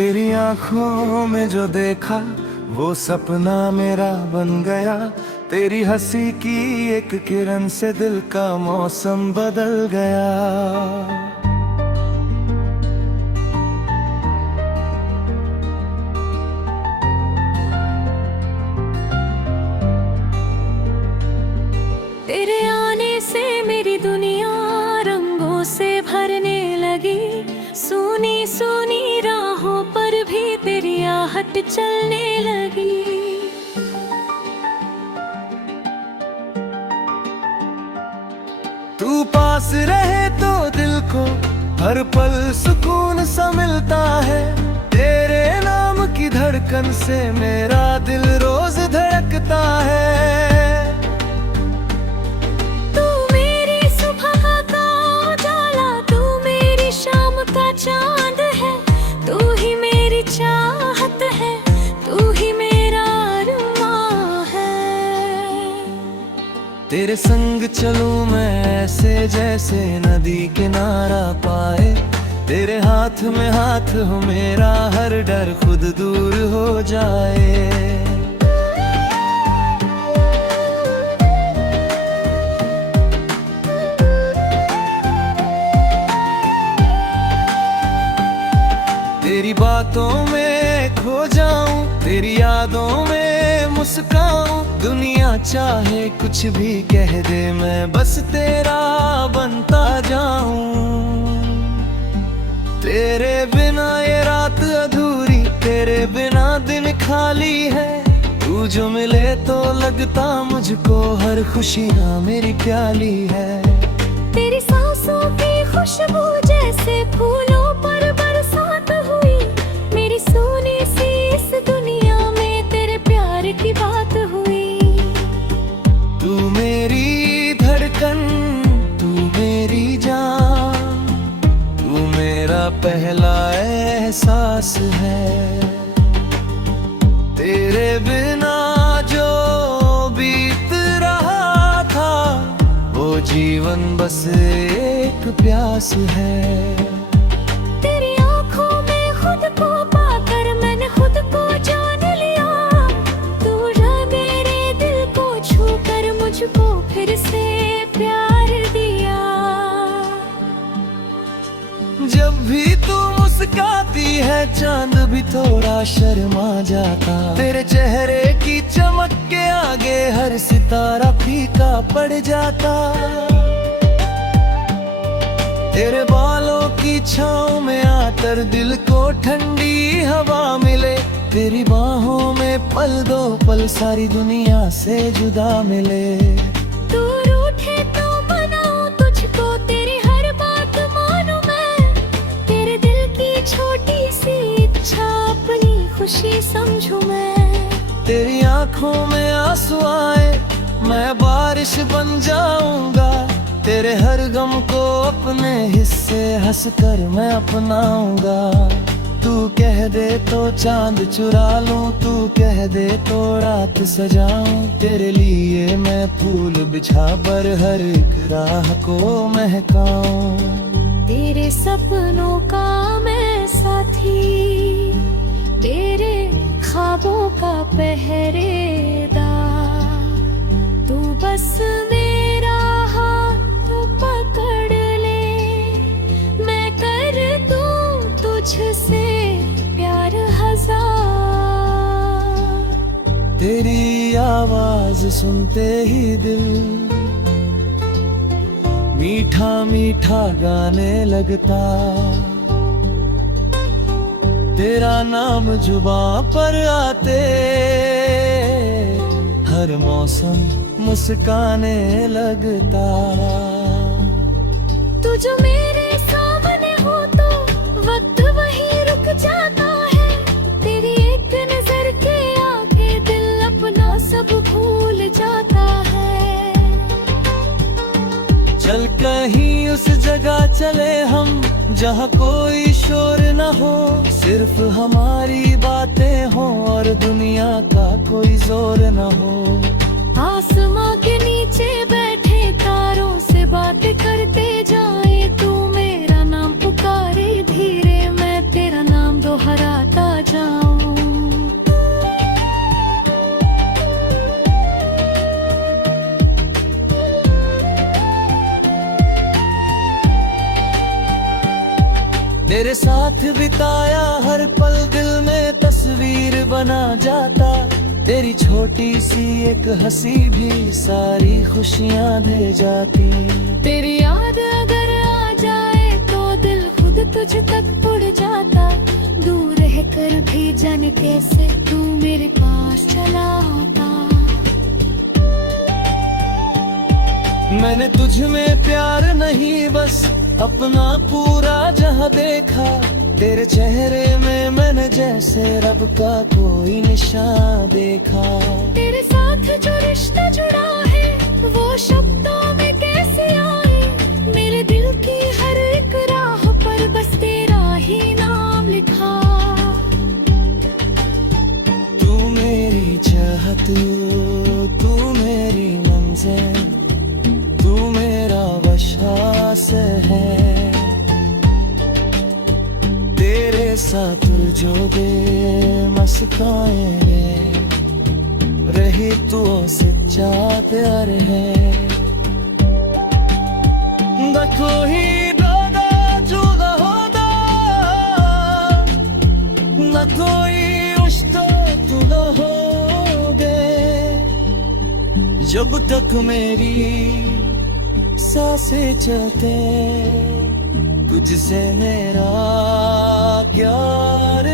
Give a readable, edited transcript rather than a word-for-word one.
तेरी आंखों में जो देखा वो सपना मेरा बन गया। तेरी हंसी की एक किरण से दिल का मौसम बदल गया। तेरे आने से मेरी दुनिया रंगों से भरने लगी। सुनी सुनी राहों पर भी तेरी आहट चलने लगी। तू पास रहे तो दिल को हर पल सुकून सा मिलता है। तेरे नाम की धड़कन से मेरा दिल रोज धड़कता है। चांद है तू ही मेरी चाहत है, तू ही मेरा अरमां है। तेरे संग चलूं मैं ऐसे जैसे नदी किनारा पाए। तेरे हाथ में हाथ हो मेरा, हर डर खुद दूर हो जाए। तेरी बातों में खो जाऊं, तेरी यादों में मुस्काऊं। दुनिया चाहे कुछ भी कह दे, मैं बस तेरा बनता जाऊं। तेरे बिना ये रात अधूरी, तेरे बिना दिन खाली है। तू जो मिले तो लगता मुझको हर खुशियाँ मेरी प्याली है। तेरी सांसों की खुशबू जैसे फूलों पर बरसात हुई। मेरी सोनी सी इस दुनिया में तेरे प्यार की बात हुई। तू मेरी धड़कन, तू मेरी जान, तू मेरा पहला एहसास है। तेरे बिना जो बीत रहा था, वो जीवन बस एक प्यास है। तेरी आंखों में खुद को पाकर मैंने खुद को जान लिया। तूने मेरे दिल को छूकर मुझको फिर से प्यार दिया। जब भी तू मुस्काती है चांद भी थोड़ा शर्मा जाता। तेरे चेहरे की चमक के आगे हर सितारा फीका पड़ जाता। तेरे बालों की छाँव में आकर दिल को ठंडी हवा मिले। तेरी बाहों में पल दो पल सारी दुनिया से जुदा मिले। तू रूठे तो मनाऊं तुझको, तेरी हर बात मानूं मैं। तेरे दिल की छोटी सी इच्छा अपनी खुशी समझूं मैं। तेरी आंखों में आंसू आए मैं बारिश बन जाऊंगा। तेरे हर गम को अपने हिस्से हंसकर मैं अपनाऊंगा। तू कह दे तो चांद चुरा लूं, तू कह दे तो रात सजाऊं। तेरे लिए मैं फूल बिछा पर हर एक राह को महकाऊं। तेरे सपनों का मैं साथी, तेरे ख्वाबों का पहरेदार। तू बस मेरा हाथ पकड़ ले, मैं कर दूं तुझसे प्यार हजार। तेरी आवाज सुनते ही दिल मीठा मीठा गाने लगता। तेरा नाम जुबां पर आते हर मौसम मुस्काने लगता। तू जो मेरे सामने हो तो वक्त वहीं रुक जाता है। तेरी एक नजर के आगे दिल अपना सब भूल जाता है। चल कहीं उस जगह चले हम जहाँ कोई शोर न हो। सिर्फ हमारी बातें हो और दुनिया का कोई जोर न हो। आसमां के नीचे बैठे तारों से बातें करते जाए। तू मेरा नाम पुकारे धीरे, मैं तेरा नाम दोहराता तेरे साथ बिताया हर पल दिल में तस्वीर बना जाता, तेरी छोटी सी एक हंसी भी सारी खुशियां दे जाती। तेरी याद अगर आ जाए तो दिल खुद तुझ तक उड़ जाता, दूर रह कर भी जाने कैसे तू मेरे पास चला आता। मैंने तुझ में प्यार नहीं बस अपना पूरा जहां देखा, तेरे चेहरे में मैंने जैसे रब का कोई निशान देखा। तेरे साथ जो रिश्ता जुड़ा है वो शब्दों में कैसे आए, मेरे दिल की हर एक राह पर बस तेरा ही नाम लिखा। तू मेरी चाहत, तू मेरी मंजिल, तू मेरा बशास है, तेरे साथ जो दे मस्काएंगे, रही तू सच्चा प्यार है। देखो ही दादा जुदा होदा, न कोई उश्ता तू न होगे, जब तक मेरी सांसें चलते तुझसे मेरा प्यार